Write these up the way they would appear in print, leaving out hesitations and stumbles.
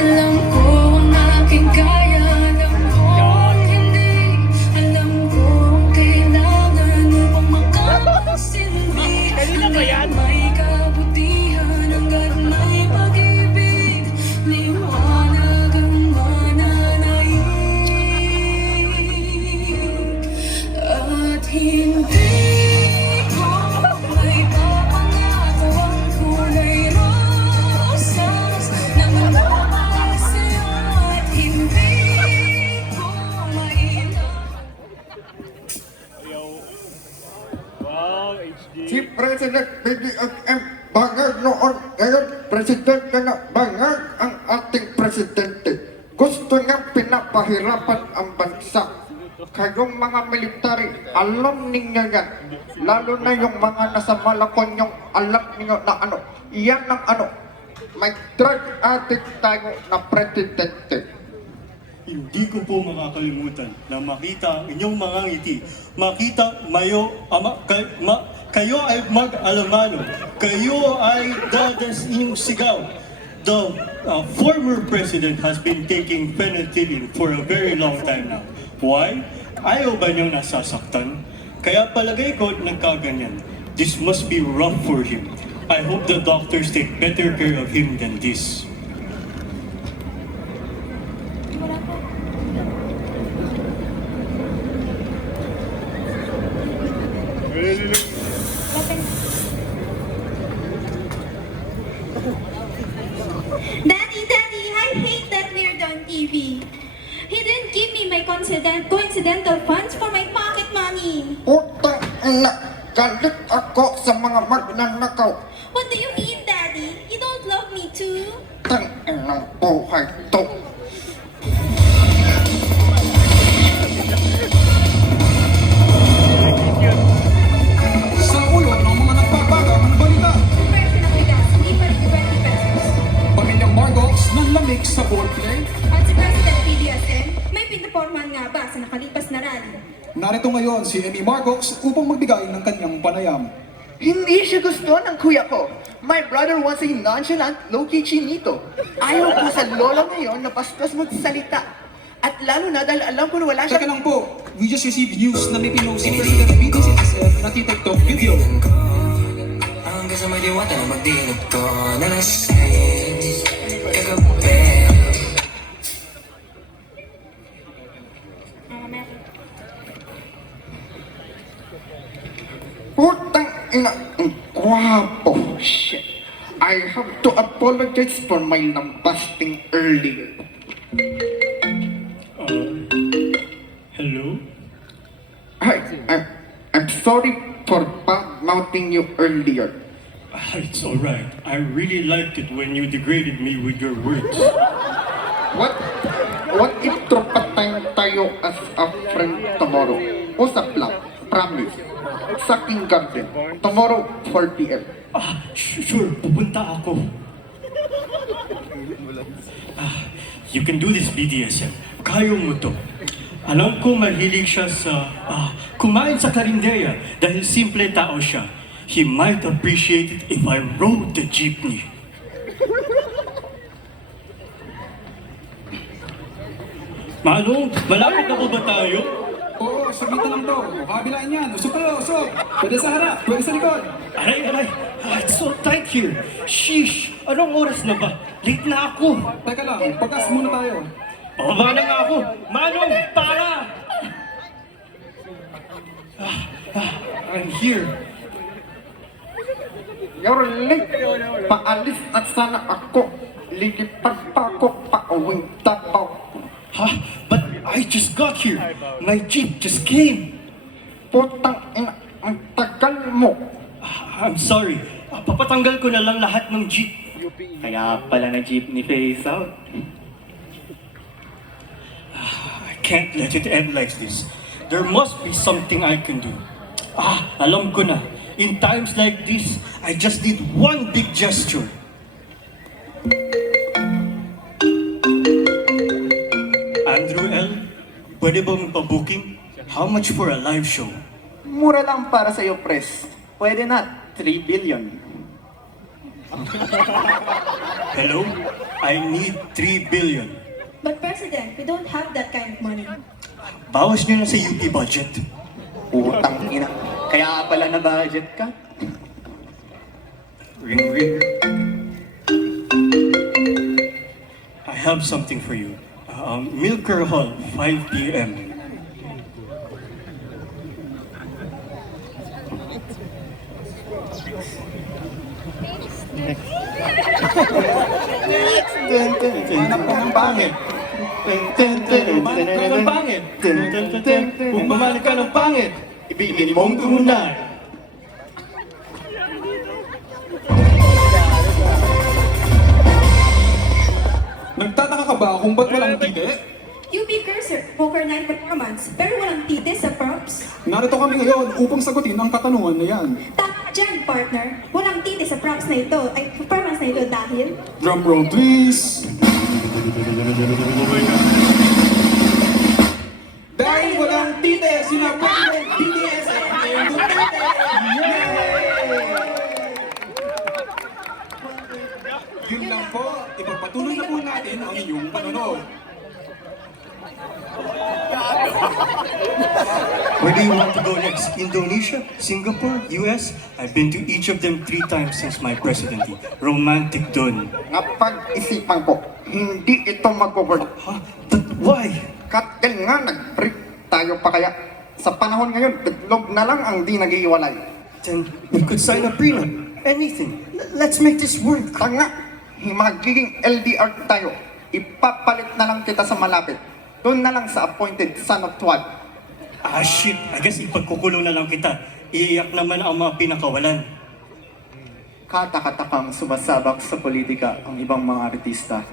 Alam ko ang aking kaya, alam ko ang hindi. Alam ko ang kailangan upang makapagsindi. Hanggat may kabutihan, hanggat may pag-ibig, liwanag ang mananaig. At hindi ko may papangako ang kulay rosas na mananay sa'yo. At hindi ko mailang. Wow, HD. Si President BBM bangag noon, ngayon Presidente na bangag ang ating Presidente. Gusto niya pinapahirapan ang bansa. Kayong mga military, alam ninyo yan. Lalo na yung mga nasa Malacanang, alam ninyo na ano, yan ang ano, may drug addict tayo na Presidente. Hindi ko po makakalimutan na makita ang inyong mga ngiti. Makita kayo ay mag-alamano. Kayo ay dadas inyong sigaw. The former president has been taking penicillin for a very long time now. Why? Ayaw ba niyang nasasaktan? Kaya palagay ko nagkaganyan. This must be rough for him. I hope the doctors take better care of him than this. Daddy, I hate that nerd on TV. He didn't give me my coincidental funds for my pocket money. Putang ina, galit ako sa mga magnanakaw. What do you mean, Daddy? You don't love me too? Tang inang buhay to. Sa ulo ng mga nagbabagang balita. Presyo ng bigas, hindi pa rin 20 pesos. Pamilyang Margox nanlamig sa ballplay. At si President PDSM, may pinapormahan nga ba sa nakalipas na rally? Narito ngayon si Amy Margox upang magbigay ng kanyang panayam. Hindi siya gusto ng kuya ko. My brother was a nonchalant, low-key chinito. Ayaw ko sa lola ngayon na bastos magsalita. At lalo na dahil alam ko na wala Teka siya. lang po, we just received news na may pinost si President BDSM na TikTok video. Hanggang sa may diwata na magdilag ko na lasing kagabi. Putang ina, ang gwapo. Shit. I have to apologize for my lambasting earlier. Hello? Hi, I'm sorry for bad-mouthing you earlier. It's alright. I really liked it when you degraded me with your words. What if tropa tayo as a friend tomorrow? Usap lang, promise. Sa King Garden, tomorrow 4 p.m. Sure, pupunta ako. You can do this, BDSM. Kaya mo to. Alam ko mahilig siya sa kumain sa karinderya dahil simple tao siya. He might appreciate it if I rode the jeepney. Manong, malapit na po ba tayo? Oo, sabitan lang to. Kabilaan yan. Usok kayo, usok. Pwede sa harap, pwede sa likod. Aray! It's so tight here. Sheesh! Anong oras na ba? Late na ako. Teka lang, pagkas muna tayo. Pababa na nga ako. Manong, para! I'm here. You're late. Paalis at sana ako. Lilipad pa ako pauwing Davao. Huh? But I just got here. My jeep just came. Putang ina, ang tagal mo. I'm sorry. Papatanggal ko na lang lahat ng jeep. Kaya pala na jeepney face out. I can't let it end like this. There must be something I can do. Alam ko na. In times like this, I just need one big gesture. Andrew L., pwede ba magpa-booking? How much for a live show? Mura lang para sa'yo, pres. Pwede na, 3 billion. Hello? I need 3 billion. But President, we don't have that kind of money. Bawas nyo na sa UP budget. Utang ina. Kaya pala na budget ka. Ring, ring. I have something for you. Milker Hall, 5 p.m. Ang pangit. Bumalik ka ng pangit. Bumalik ka ng pangit. Ibigin mong tunay. Nagtataka ka ba kung ba't walang tite? UP Cursor, poker night performance, pero walang tite sa props. Narito kami ngayon upang sagutin ang katanungan na yan. Tama dyan, partner. Walang tite sa props na ito, ay performance na ito dahil... Drum roll please! Dahil walang tite, sina President BTS at Mayor Duterte! Yun lang po, ipagpatuloy na po natin ang inyong panonood. Where do you want to go next? Indonesia? Singapore? US? I've been to each of them 3 times since my presidency. Romantic dun. Napag-isipan ko, hindi ito mag-work. Huh? But why? Katil nga, nag-break tayo pa kaya. Sa panahon ngayon, bitlog na lang ang di nag-iwalay. Then we could sign a prenup. Anything. Let's make this work. Tanga, magiging LDR tayo. Ipapalit na lang kita sa malapit. Doon na lang sa appointed son of Tuad. Ah shit, I guess ipagkukulong na lang kita. Iiyak naman ang mga pinakawalan. Katakatakang sumasabak sa politika ang ibang mga artista.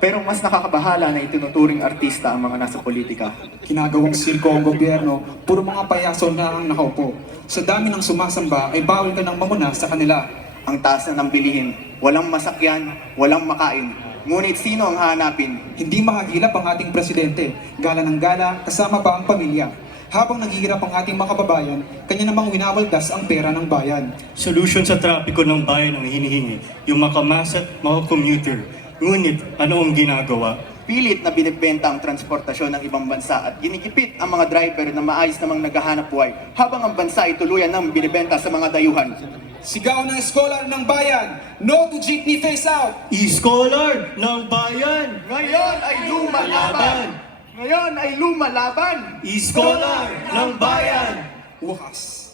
Pero mas nakakabahala na itinuturing artista ang mga nasa politika. Ginagawang sirko ang gobyerno, puro mga payaso na ang nakaupo. Sa dami ng sumasamba ay bawal ka nang mamuna sa kanila. Ang taas na ng bilihin, walang masakyan, walang makain. Ngunit sino ang hahanapin? Hindi mahagilap ang ating presidente, gala ng gala, kasama pa ang pamilya. Habang naghihirap ang ating mga kababayan, kanya namang winawaldas ang pera ng bayan. Solusyon sa trapiko ng bayan ang hinihingi. Yung makamasat, mga commuter. Ngunit, ano ang ginagawa? Pilit na binibenta ang transportasyon ng ibang bansa at ginikipit ang mga driver na maayos namang naghahanap buhay habang ang bansa ay tuluyan ng binibenta sa mga dayuhan. Sigaw ng scholar ng bayan, no to jeepney face out! E-scholar ng bayan! Ngayon ay lumalaban! Ngayon ay lumalaban! E-scholar ng bayan! Wakas.